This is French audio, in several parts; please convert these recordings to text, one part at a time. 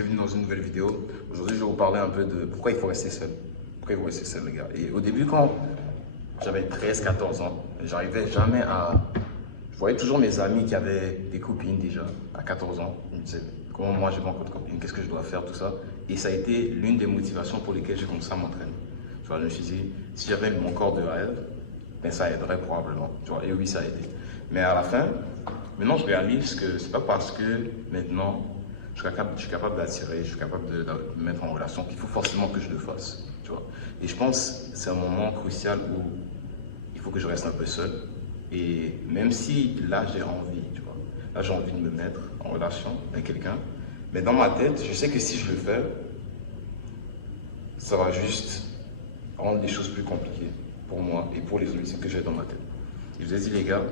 bienvenue dans une nouvelle vidéo. Aujourd'hui, je vais vous parler un peu de pourquoi il faut rester seul. Pourquoi il faut rester seul, les gars. Et au début, quand j'avais 13-14 ans, j'arrivais jamais à... Je voyais toujours mes amis qui avaient des copines déjà à 14 ans. Ils me disaient, comment moi, j'ai pas encore de copine, qu'est-ce que je dois faire, tout ça. Et ça a été l'une des motivations pour lesquelles j'ai commencé à m'entraîner. Tu vois, je me suis dit, si j'avais mon corps de rêve, ben ça aiderait probablement. Tu vois, et oui, ça a aidé. Mais à la fin, maintenant, je réalise que c'est pas parce que maintenant, je suis capable d'attirer, je suis capable de me mettre en relation qu'il faut forcément que je le fasse. Tu vois. Et je pense que c'est un moment crucial où il faut que je reste un peu seul. Et même si là, j'ai envie, tu vois, là, j'ai envie de me mettre en relation avec quelqu'un, mais dans ma tête, je sais que si je le fais, ça va juste rendre les choses plus compliquées pour moi et pour les objectifs que j'ai dans ma tête. Et je vous ai dit, les gars,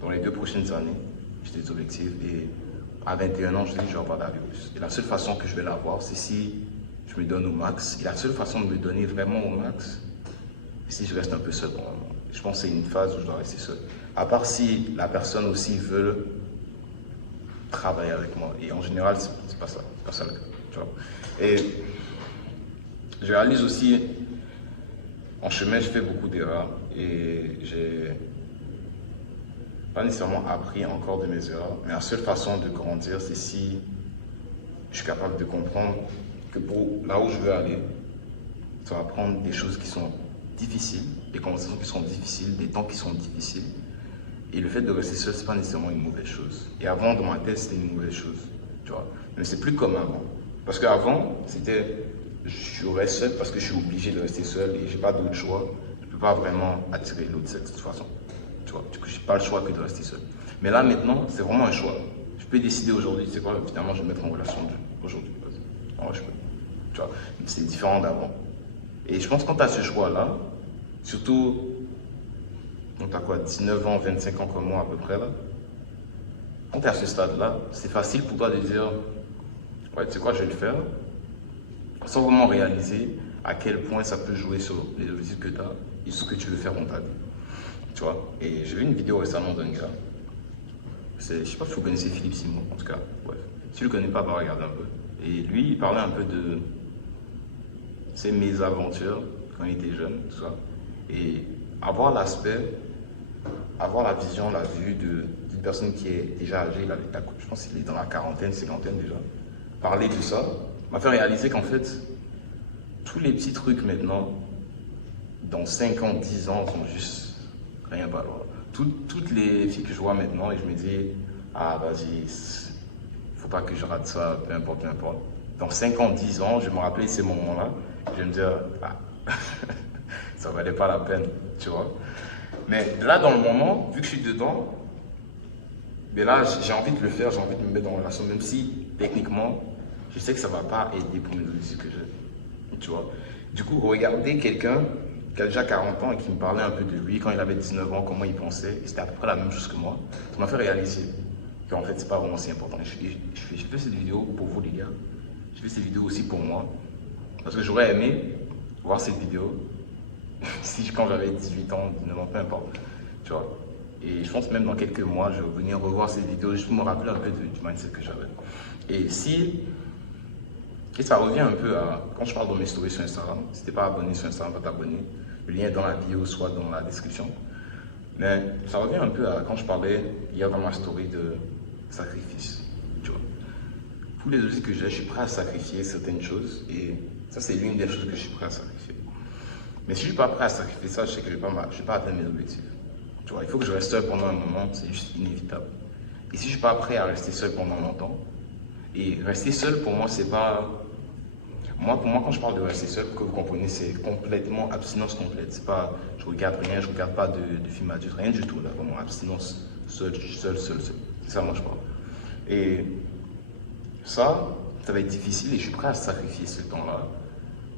dans les 2 prochaines années, j'ai des objectifs et à 21 ans, je dis que je vais avoir la virus. Et la seule façon que je vais l'avoir, c'est si je me donne au max. Et la seule façon de me donner vraiment au max, c'est si je reste un peu seul pour le moment. Je pense que c'est une phase où je dois rester seul. À part si la personne aussi veut travailler avec moi. Et en général, c'est pas ça. C'est pas ça le cas. Tu vois. Et je réalise aussi, en chemin, je fais beaucoup d'erreurs. Et j'ai pas nécessairement appris encore de mes erreurs, mais la seule façon de grandir, c'est si je suis capable de comprendre que pour là où je veux aller, ça va prendre des choses qui sont difficiles, des conversations qui sont difficiles, des temps qui sont difficiles. Et le fait de rester seul, c'est pas nécessairement une mauvaise chose. Et avant, dans ma tête, c'était une mauvaise chose, tu vois. Mais c'est plus comme avant. Parce qu'avant, c'était, je reste seul parce que je suis obligé de rester seul et j'ai pas d'autre choix. Je peux pas vraiment attirer l'autre sexe de toute façon. Tu vois, du coup, j'ai pas le choix que de rester seul. Mais là, maintenant, c'est vraiment un choix. Je peux décider aujourd'hui, tu sais quoi, finalement, je vais me mettre en relation aujourd'hui. Ouais, je peux. Tu vois, c'est différent d'avant. Et je pense que quand tu as ce choix-là, surtout quand tu as quoi, 19 ans, 25 ans comme moi à peu près là, quand tu es à ce stade-là, c'est facile pour toi de dire, ouais, tu sais quoi, je vais le faire, sans vraiment réaliser à quel point ça peut jouer sur les objectifs que tu as et ce que tu veux faire dans ta vie. Tu vois, et j'ai vu une vidéo récemment d'un gars. Je ne sais pas si vous connaissez Philippe Simon, en tout cas. Bref. Si tu ne le connais pas, va regarder un peu. Et lui, il parlait un peu de ses mésaventures quand il était jeune, tout ça. Et avoir l'aspect, avoir la vision, la vue d'une personne qui est déjà âgée, je pense qu'il est dans la quarantaine, cinquantaine déjà. Parler de ça m'a fait réaliser qu'en fait, tous les petits trucs maintenant, dans 5 ans, 10 ans, sont juste rien valoir. Toutes les filles que je vois maintenant, et je me dis, ah vas-y, faut pas que je rate ça, peu importe, peu importe. Dans 5 ans, 10 ans, je vais me rappeler ces moments-là, je vais me dire, ah, ça valait pas la peine, tu vois. Mais là, dans le moment, vu que je suis dedans, mais là, j'ai envie de le faire, j'ai envie de me mettre en relation, même si, techniquement, je sais que ça va pas aider pour mes objectifs que j'ai, tu vois. Du coup, regarder quelqu'un qui a déjà 40 ans et qui me parlait un peu de lui quand il avait 19 ans, comment il pensait, et c'était à peu près la même chose que moi, ça m'a fait réaliser qu'en fait, c'est pas vraiment si important. Je fais cette vidéo pour vous, les gars. Je fais cette vidéo aussi pour moi, parce que j'aurais aimé voir cette vidéo si quand j'avais 18 ans, 19 ans, peu importe, tu vois. Et je pense même dans quelques mois, je vais venir revoir cette vidéo, juste pour me rappeler un peu du mindset que j'avais. Et ça revient un peu à, quand je parle dans mes stories sur Instagram, si t'es pas abonné sur Instagram, va t'abonner. Le lien est dans la bio, soit dans la description. Mais ça revient un peu à quand je parlais hier dans ma story de sacrifice, tu vois. Tous les objectifs que j'ai, je suis prêt à sacrifier certaines choses et ça, c'est l'une des choses que je suis prêt à sacrifier. Mais si je ne suis pas prêt à sacrifier ça, je sais que je ne vais pas atteindre mes objectifs. Tu vois, il faut que je reste seul pendant un moment, c'est juste inévitable. Et si je ne suis pas prêt à rester seul pendant longtemps, et rester seul pour moi, c'est pas. Pour moi, quand je parle de rester seul, que vous comprenez, c'est complètement abstinence complète. C'est pas, je regarde rien, je regarde pas de film adulte, rien du tout là, vraiment abstinence, seul. C'est ça, moi, je parle. Et ça va être difficile et je suis prêt à sacrifier ce temps-là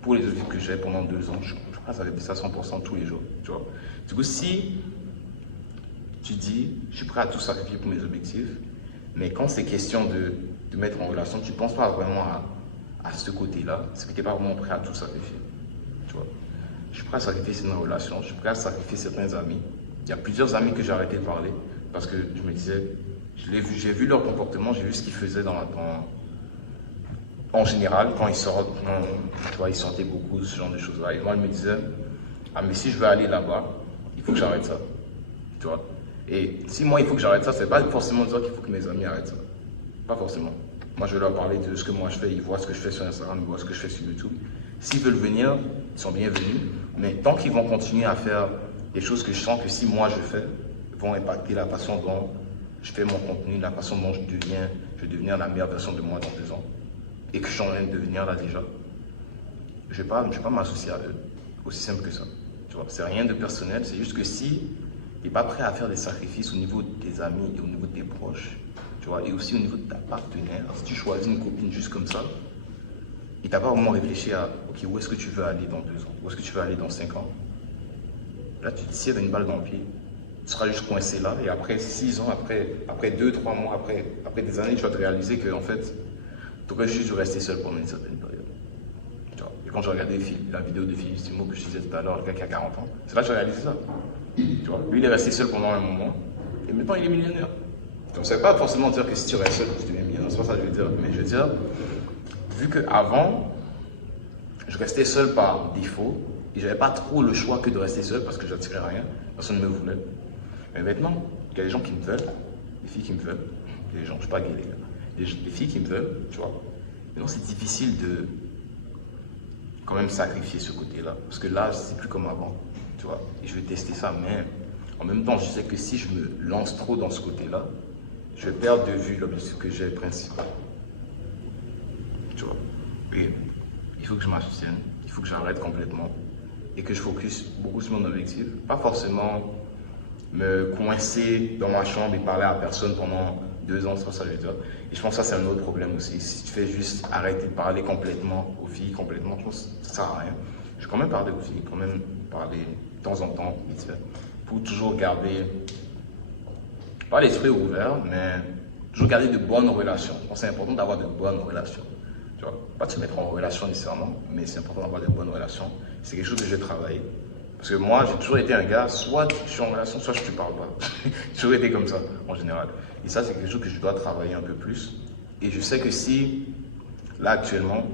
pour les objectifs que j'ai pendant 2 ans. Je suis prêt à sacrifier ça 100% tous les jours, tu vois. Du coup, si tu dis, je suis prêt à tout sacrifier pour mes objectifs, mais quand c'est question de mettre en relation, tu ne penses pas vraiment à ce côté-là, c'est que tu n'es pas vraiment prêt à tout sacrifier, tu vois. Je suis prêt à sacrifier certaines relations, je suis prêt à sacrifier certains amis. Il y a plusieurs amis que j'ai arrêté de parler parce que je me disais, j'ai vu leur comportement, j'ai vu ce qu'ils faisaient en général, quand ils sortent, tu vois, ils sortaient beaucoup, ce genre de choses-là. Et moi, je me disais, ah, mais si je veux aller là-bas, il faut que j'arrête ça. Tu vois. Et si moi, il faut que j'arrête ça, c'est pas forcément dire qu'il faut que mes amis arrêtent ça. Pas forcément. Moi, je vais leur parler de ce que moi je fais. Ils voient ce que je fais sur Instagram, ils voient ce que je fais sur YouTube. S'ils veulent venir, ils sont bienvenus. Mais tant qu'ils vont continuer à faire des choses que je sens que si moi je fais, vont impacter la façon dont je fais mon contenu, la façon dont je vais devenir la meilleure version de moi dans 2 ans. Et que je suis en train de devenir là déjà. Je ne vais pas m'associer à eux. Aussi simple que ça. Tu vois, c'est rien de personnel. C'est juste que si tu n'es pas prêt à faire des sacrifices au niveau de tes amis et au niveau de tes proches, tu vois, et aussi au niveau de ta partenaire, si tu choisis une copine juste comme ça, et tu n'as pas vraiment réfléchi à, ok, où est-ce que tu veux aller dans 2 ans, où est-ce que tu veux aller dans 5 ans, là tu te tires une balle dans le pied. Tu seras juste coincé là, et après 6 ans, après 2, 3 mois, après des années, tu vas te réaliser que en fait, tu aurais juste dû rester seul pendant une certaine période. Tu vois. Et quand j'ai regardé la vidéo de Philippe Timo que je disais tout à l'heure, le gars qui a 40 ans, c'est là que j'ai réalisé ça. Tu vois. Lui, il est resté seul pendant un moment, et maintenant il est millionnaire. Donc ça ne veut pas forcément dire que si tu restes seul, tu deviens millionnaire, c'est pas ça que je veux dire. Mais je veux dire, vu qu'avant, je restais seul par défaut, et j'avais pas trop le choix que de rester seul parce que j'attirais rien, personne ne me voulait. Mais maintenant, il y a des gens qui me veulent, des filles qui me veulent, des gens, je ne suis pas gay les gars, des filles qui me veulent, tu vois. Maintenant c'est difficile de quand même sacrifier ce côté-là, parce que là, c'est plus comme avant, tu vois. Et je vais tester ça, mais en même temps, je sais que si je me lance trop dans ce côté-là, je vais perdre de vue l'objectif que j'ai principal. Tu vois. Et il faut que je m'abstienne, il faut que j'arrête complètement et que je focus beaucoup sur mon objectif. Pas forcément me coincer dans ma chambre et parler à personne pendant 2 ans, c'est pas ça que je veux dire. Et je pense que ça, c'est un autre problème aussi. Si tu fais juste arrêter de parler complètement aux filles, complètement, je pense que ça sert à rien. Je vais quand même parler aux filles, quand même parler de temps en temps, vite fait, pour toujours garder, pas l'esprit ouvert, mais toujours garder de bonnes relations. Je pense que c'est important d'avoir de bonnes relations. Tu vois, pas de se mettre en relation nécessairement, mais c'est important d'avoir de bonnes relations. C'est quelque chose que j'ai travaillé. Parce que moi, j'ai toujours été un gars, soit je suis en relation, soit je ne te parle pas. J'ai toujours été comme ça, en général. Et ça, c'est quelque chose que je dois travailler un peu plus. Et je sais que si, là, actuellement,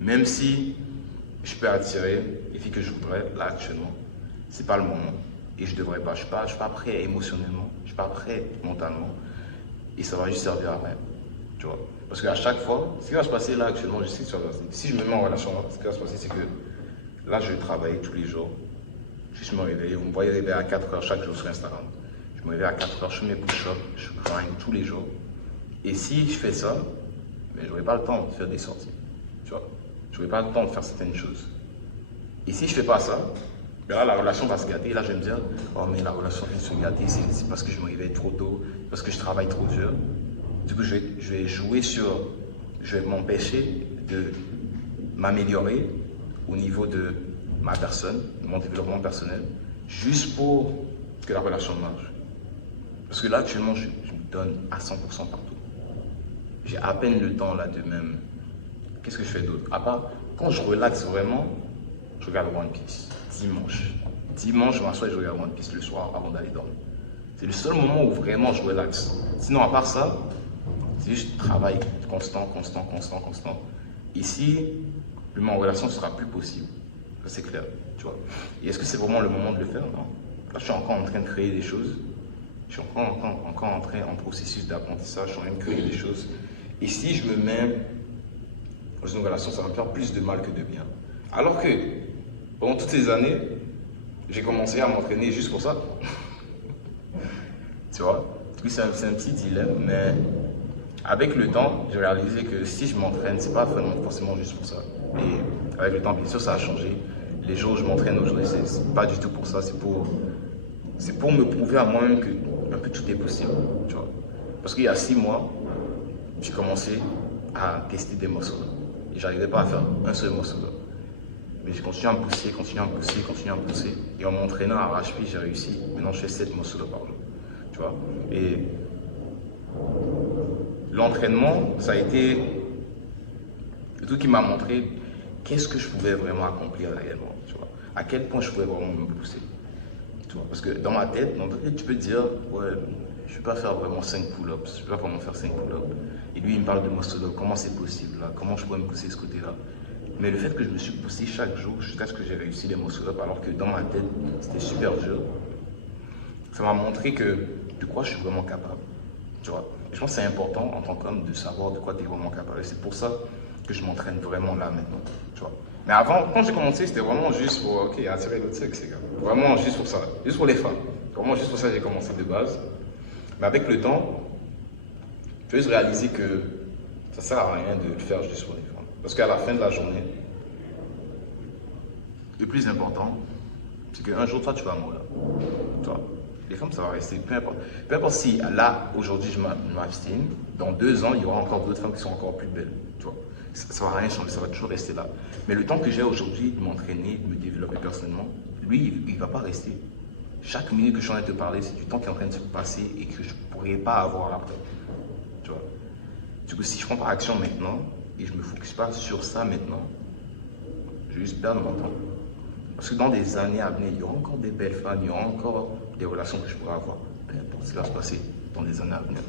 même si je peux attirer les filles que je voudrais, là, actuellement, c'est pas le moment. Et je devrais pas. Je suis pas prêt émotionnellement, je suis pas prêt mentalement. Et ça va juste servir à rien. Tu vois. Parce qu'à chaque fois, ce qui va se passer là, actuellement, je sais que ça va se passer. Si je me mets en relation là, ce qui va se passer, c'est que là, je travaille tous les jours. Je me réveille. Vous me voyez réveiller à 4 heures chaque jour sur Instagram. Je me réveille à 4 heures, je fais mes push-ups, je grind tous les jours. Et si je fais ça, je n'aurai pas le temps de faire des sorties. Tu vois, je n'aurai pas le temps de faire certaines choses. Et si je ne fais pas ça, ben là, la relation va se gâter. Et là, je vais me dire, oh, mais la relation vient de se gâter, c'est parce que je me réveille trop tôt, parce que je travaille trop dur. Du coup, je vais jouer sur, je vais m'empêcher de m'améliorer au niveau de ma personne, de mon développement personnel, juste pour que la relation marche. Parce que là, actuellement, je me donne à 100% partout. J'ai à peine le temps là de même. Qu'est-ce que je fais d'autre? À part, quand je relaxe vraiment, je regarde One Piece. Dimanche. Dimanche, je m'assois et je regarde One Piece le soir avant d'aller dormir. C'est le seul moment où vraiment je relaxe. Sinon, à part ça, c'est juste travail constant, constant, constant, constant. Ici, mon relation ne sera plus possible. C'est clair, tu vois. Et est-ce que c'est vraiment le moment de le faire? Non. Là, je suis encore en train de créer des choses. Je suis encore en processus d'apprentissage. Je suis en train de créer des choses. Et si je me mets dans une relation, ça va me faire plus de mal que de bien. Alors que, pendant toutes ces années, j'ai commencé à m'entraîner juste pour ça. Tu vois. Oui, c'est un petit dilemme, mais avec le temps, j'ai réalisé que si je m'entraîne, c'est pas forcément juste pour ça. Et avec le temps, bien sûr, ça a changé. Les jours où je m'entraîne aujourd'hui, c'est pas du tout pour ça, c'est pour me prouver à moi-même que un peu tout est possible, tu vois. Parce qu'il y a 6 mois, j'ai commencé à tester des muscles. Et j'arrivais pas à faire un seul muscle. Mais j'ai continué à me pousser, continué à me pousser, continué à me pousser. Et en m'entraînant à arrache-pied, j'ai réussi. Maintenant, je fais 7 muscles par jour, tu vois. Et l'entraînement, ça a été le truc qui m'a montré qu'est-ce que je pouvais vraiment accomplir réellement, tu vois. À quel point je pouvais vraiment me pousser. Tu vois, parce que dans ma tête, tu peux te dire, ouais, je ne peux pas faire vraiment 5 pull-ups, je ne peux pas vraiment faire 5 pull-ups. Et lui, il me parle de muscle-up, comment c'est possible là, comment je pourrais me pousser de ce côté-là. Mais le fait que je me suis poussé chaque jour jusqu'à ce que j'ai réussi les muscle-up, alors que dans ma tête, c'était super dur, ça m'a montré que de quoi je suis vraiment capable. Tu vois. Et je pense que c'est important en tant qu'homme de savoir de quoi tu es vraiment capable. Et c'est pour ça que je m'entraîne vraiment là maintenant. Tu vois. Mais avant, quand j'ai commencé, c'était vraiment juste pour attirer l'autre sexe, les gars. Vraiment juste pour ça. Juste pour les femmes. Vraiment juste pour ça que j'ai commencé de base. Mais avec le temps, j'ai juste réalisé que ça ne sert à rien de le faire juste pour les femmes. Parce qu'à la fin de la journée, le plus important, c'est qu'un jour, toi, tu vas mourir. Tu vois. Les femmes, ça va rester, peu importe. Peu importe si là, aujourd'hui, je m'abstienne, dans 2 ans, il y aura encore d'autres femmes qui sont encore plus belles. Tu vois. Ça ne va rien changer, ça va toujours rester là. Mais le temps que j'ai aujourd'hui de m'entraîner, de me développer personnellement, lui, il ne va pas rester. Chaque minute que je suis en train de te parler, c'est du temps qui est en train de se passer et que je ne pourrais pas avoir après. Tu vois. Du coup, si je ne prends pas action maintenant et je ne me focus pas sur ça maintenant, je vais juste perdre mon temps. Parce que dans des années à venir, il y aura encore des belles femmes, il y aura encore des relations que je pourrai avoir. Peu importe ce qui va se passer dans des années à venir.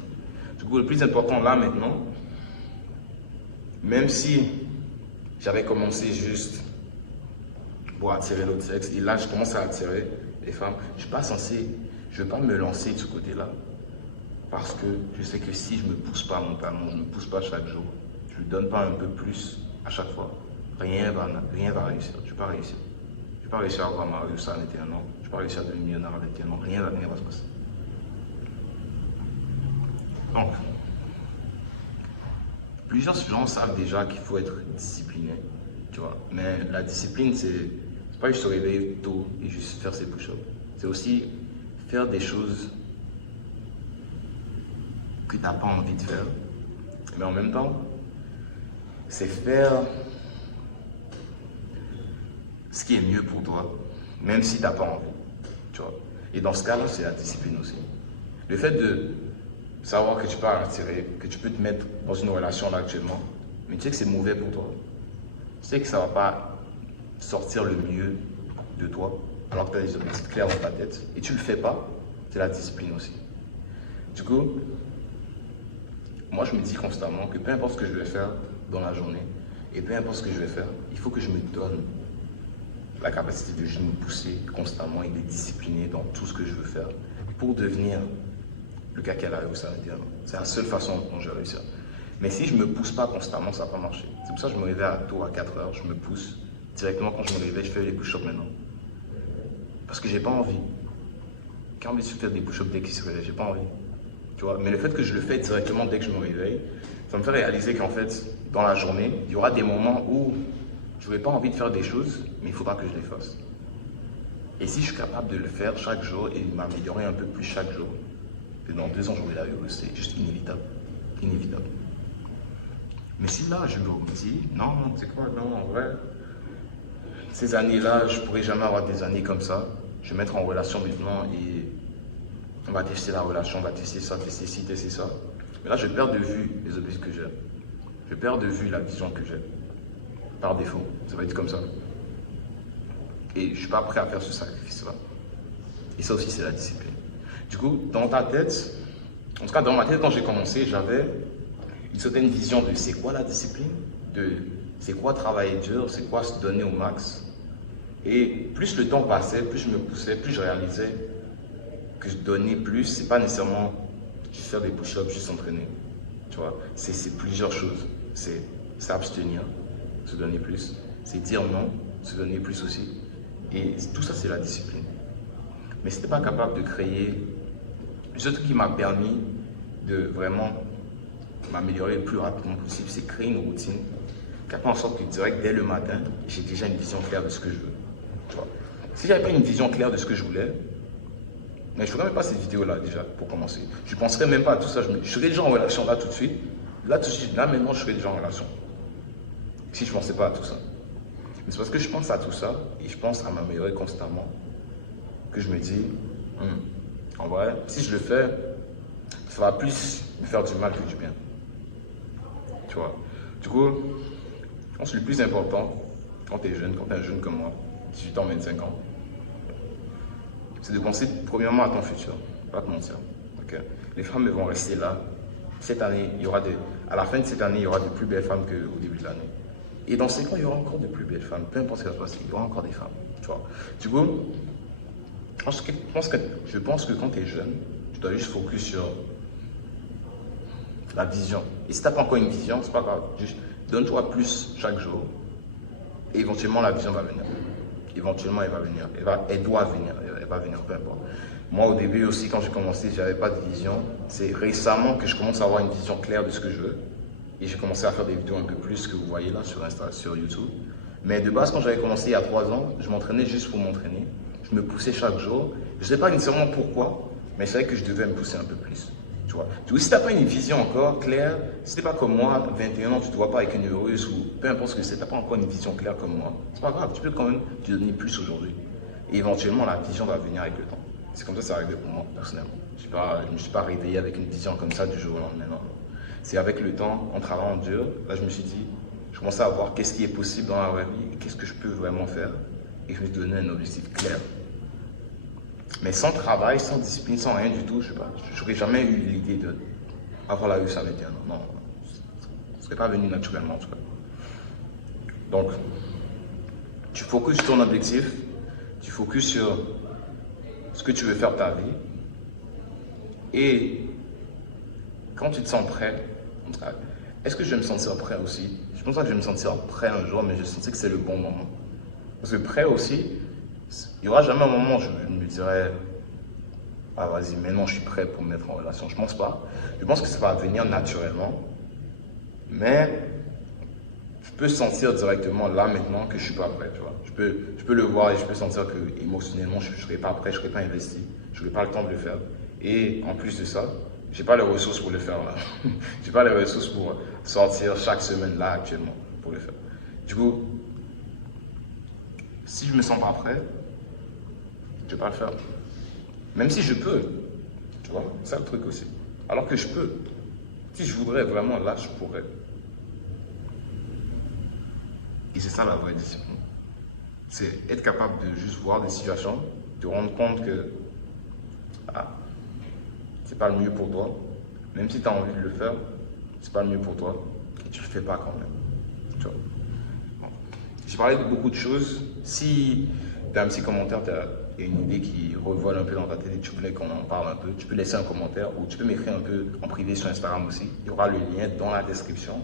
Du coup, le plus important là maintenant, même si j'avais commencé juste pour attirer l'autre sexe, et là je commence à attirer les femmes, je ne suis pas censé, je ne vais pas me lancer de ce côté-là. Parce que je sais que si je ne me pousse pas mentalement, je ne me pousse pas chaque jour, je ne donne pas un peu plus à chaque fois, rien va réussir, je ne vais pas réussir. Je ne vais pas réussir à avoir ma réussite en éternel, je ne vais pas réussir à devenir millionnaire en éternel, rien va se passer. Donc, plusieurs gens savent déjà qu'il faut être discipliné, tu vois. Mais la discipline, c'est pas juste se réveiller tôt et juste faire ses push-ups. C'est aussi faire des choses que tu n'as pas envie de faire. Mais en même temps, c'est faire ce qui est mieux pour toi, même si tu n'as pas envie, tu vois. Et dans ce cas-là, c'est la discipline aussi. Le fait de savoir que tu peux attirer, que tu peux te mettre dans une relation là actuellement, mais tu sais que c'est mauvais pour toi. Tu sais que ça ne va pas sortir le mieux de toi, alors que tu as des objectifs clairs dans ta tête, et tu ne le fais pas, c'est la discipline aussi. Du coup, moi je me dis constamment que peu importe ce que je vais faire dans la journée, et peu importe ce que je vais faire, il faut que je me donne la capacité de juste me pousser constamment et de discipliner dans tout ce que je veux faire pour devenir le gars qui a la réussite à l'intérieur. C'est la seule façon dont je vais réussir. Mais si je ne me pousse pas constamment, ça ne va pas marcher. C'est pour ça que je me réveille à tôt à 4 heures, je me pousse. Directement quand je me réveille, je fais les push-ups maintenant. Parce que j'ai pas envie. J'ai envie de faire des push-ups dès qu'il se réveille, j'ai pas envie. Tu vois? Mais le fait que je le fais directement dès que je me réveille, ça me fait réaliser qu'en fait, dans la journée, il y aura des moments où je n'aurai pas envie de faire des choses, mais il faudra que je les fasse. Et si je suis capable de le faire chaque jour et de m'améliorer un peu plus chaque jour, et dans 2 ans, j'aurai la réussite, c'est juste inévitable. Inévitable. Mais si là, je me dis, non, c'est quoi, non, en vrai, ces années-là, je ne pourrai jamais avoir des années comme ça. Je vais mettre en relation maintenant et on va tester la relation, on va tester ça, tester ci, tester ça. Mais là, je perds de vue les objectifs que j'ai. Je perds de vue la vision que j'ai. Par défaut, ça va être comme ça. Et je ne suis pas prêt à faire ce sacrifice-là. Et ça aussi, c'est la discipline. Du coup, dans ta tête, en tout cas dans ma tête, quand j'ai commencé, j'avais une certaine vision de c'est quoi la discipline, de c'est quoi travailler dur, c'est quoi se donner au max. Et plus le temps passait, plus je me poussais, plus je réalisais que je donnais plus, c'est pas nécessairement juste faire des push-ups, juste s'entraîner. Tu vois, c'est plusieurs choses. C'est s'abstenir, se donner plus. C'est dire non, se donner plus aussi. Et tout ça, c'est la discipline. Mais si tu n'es pas capable de créer, ce qui m'a permis de vraiment m'améliorer le plus rapidement possible, c'est créer une routine qui fait en sorte que direct dès le matin, j'ai déjà une vision claire de ce que je veux. Tu vois. Si j'avais pas une vision claire de ce que je voulais, mais je ne ferais même pas cette vidéo-là déjà pour commencer. Je ne penserais même pas à tout ça. Je serais déjà en relation là tout de suite. Là tout de suite, là maintenant je serais déjà en relation. Si je ne pensais pas à tout ça. Mais c'est parce que je pense à tout ça et je pense à m'améliorer constamment que je me dis, en vrai, si je le fais, ça va plus me faire du mal que du bien. Tu vois. Du coup, je pense que le plus important, quand tu es jeune, quand tu es un jeune comme moi, 18 ans, 25 ans, c'est de penser premièrement à ton futur, pas te mentir. Okay? Les femmes vont rester là. Cette année, à la fin de cette année, il y aura de plus belles femmes qu'au début de l'année. Et dans ces cas, il y aura encore de plus belles femmes. Peu importe ce qui va se passer, il y aura encore des femmes. Tu vois. Du coup, je pense que quand tu es jeune, tu dois juste focus sur la vision. Et si tu n'as pas encore une vision, c'est pas grave. Juste donne-toi plus chaque jour. Et éventuellement, la vision va venir. Éventuellement, elle va venir. Elle doit venir. Elle va venir, peu importe. Moi, au début aussi, quand j'ai commencé, je n'avais pas de vision. C'est récemment que je commence à avoir une vision claire de ce que je veux. Et j'ai commencé à faire des vidéos un peu plus que vous voyez là sur Insta, sur YouTube. Mais de base, quand j'avais commencé il y a 3 ans, je m'entraînais juste pour m'entraîner. Je me poussais chaque jour. Je ne sais pas nécessairement pourquoi, mais je savais que je devais me pousser un peu plus. Tu vois. Du coup, si tu n'as pas une vision encore claire, si tu n'es pas comme moi, 21 ans, tu ne te vois pas avec une heureuse ou peu importe ce que c'est, tu n'as pas encore une vision claire comme moi, c'est pas grave, tu peux quand même te donner plus aujourd'hui. Et éventuellement, la vision va venir avec le temps. C'est comme ça que ça arrivé pour moi, personnellement. Je ne me suis pas réveillé avec une vision comme ça du jour au lendemain. Non. C'est avec le temps, en travaillant dur, là je me suis dit, je commençais à voir qu'est-ce qui est possible dans la vraie vie, qu'est-ce que je peux vraiment faire. Et je me suis donné un objectif clair. Mais sans travail, sans discipline, sans rien du tout, je n'aurais jamais eu l'idée d'avoir la réussite à 21 ans. Non, ça ne serait pas venu naturellement en tout cas. Donc, tu focuses sur ton objectif, tu focuses sur ce que tu veux faire de ta vie. Et quand tu te sens prêt, est-ce que je vais me sentir prêt aussi? Je pense pas que je vais me sentir prêt un jour, mais je sentais que c'est le bon moment. Parce que prêt aussi, il n'y aura jamais un moment où je me dirais ah vas-y, maintenant je suis prêt pour me mettre en relation. Je pense pas. Je pense que ça va venir naturellement. Mais je peux sentir directement là maintenant que je suis pas prêt. Tu vois. Je peux le voir et je peux sentir que émotionnellement je ne serai pas prêt, je ne serai pas investi. Je n'aurai pas le temps de le faire. Et en plus de ça, je n'ai pas les ressources pour le faire là. Je n'ai pas les ressources pour sortir chaque semaine là actuellement pour le faire. Du coup, si je ne me sens pas prêt, je ne vais pas le faire. Même si je peux, tu vois, c'est le truc aussi. Alors que je peux. Si je voudrais vraiment, là, je pourrais. Et c'est ça la vraie discipline. C'est être capable de juste voir des situations, te rendre compte que c'est pas le mieux pour toi. Même si tu as envie de le faire, c'est pas le mieux pour toi. Et tu le fais pas quand même. Tu vois. Bon. J'ai parlé de beaucoup de choses. Si tu as un petit commentaire, il y a une idée qui revole un peu dans ta tête et tu voulais qu'on en parle un peu, tu peux laisser un commentaire ou tu peux m'écrire un peu en privé sur Instagram aussi. Il y aura le lien dans la description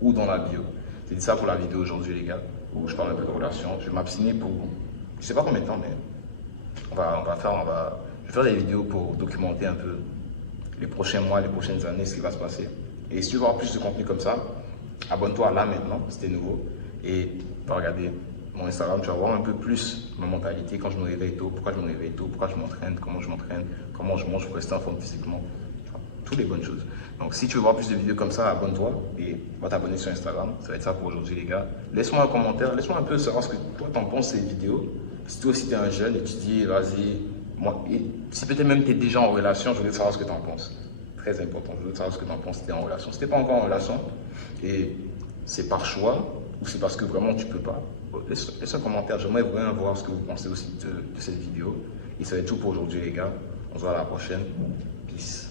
ou dans la bio. C'est ça pour la vidéo aujourd'hui, les gars, où je parle un peu de relations. Je vais m'abstiner pour, je sais pas combien de temps, mais je vais faire des vidéos pour documenter un peu les prochains mois, les prochaines années, ce qui va se passer. Et si tu veux avoir plus de contenu comme ça, abonne-toi là maintenant, si t'es nouveau, et va regarder mon Instagram, tu vas voir un peu plus ma mentalité quand je me réveille tôt, pourquoi je me réveille tôt, pourquoi je m'entraîne, comment je mange pour rester en forme physiquement, toutes les bonnes choses. Donc si tu veux voir plus de vidéos comme ça, abonne-toi et va t'abonner sur Instagram. Ça va être ça pour aujourd'hui les gars. Laisse-moi un commentaire, laisse-moi un peu savoir ce que toi t'en penses ces vidéos. Si toi aussi t'es un jeune et tu te dis vas-y, moi, et si peut-être même tu es déjà en relation, je voudrais savoir ce que tu en penses. Très important, je veux savoir ce que tu en penses si tu es en relation. Si tu n'es pas encore en relation et c'est par choix ou c'est parce que vraiment tu peux pas, laisse un commentaire. J'aimerais vraiment voir ce que vous pensez aussi de cette vidéo. Et ça va être tout pour aujourd'hui les gars. On se voit à la prochaine. Peace.